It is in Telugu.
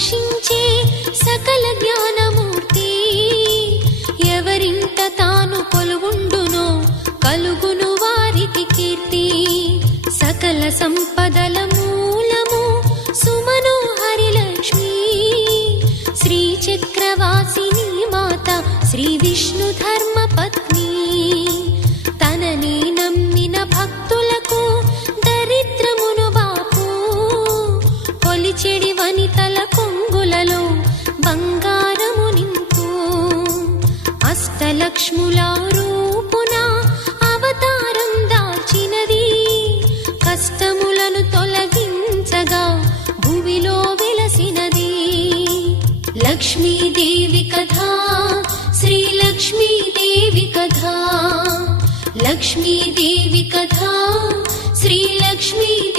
రక్షించే సకల జ్ఞానమూర్తి. ఎవరింట తాను కొలువుండునో కలుగును వారికి కీర్తి. సకల సంపదల మూలము సుమనోహరి లక్ష్మి. శ్రీ చక్రవాసిని మాత శ్రీ విష్ణు ధర్మ పత్ని. తనని నమ్మిన భక్తులకు దరిద్రమును బాపు. కొలిచెడి వనితల కొంగులలో బంగారము నింపు. అష్టలక్ష్ముల రూపున అవతారం దాల్చినది. కష్టములను తొలగించగా భూమిలో వెలసినది. లక్ష్మీదేవి కథ శ్రీ లక్ష్మీదేవి కథ. లక్ష్మీదేవి కథ శ్రీ లక్ష్మీ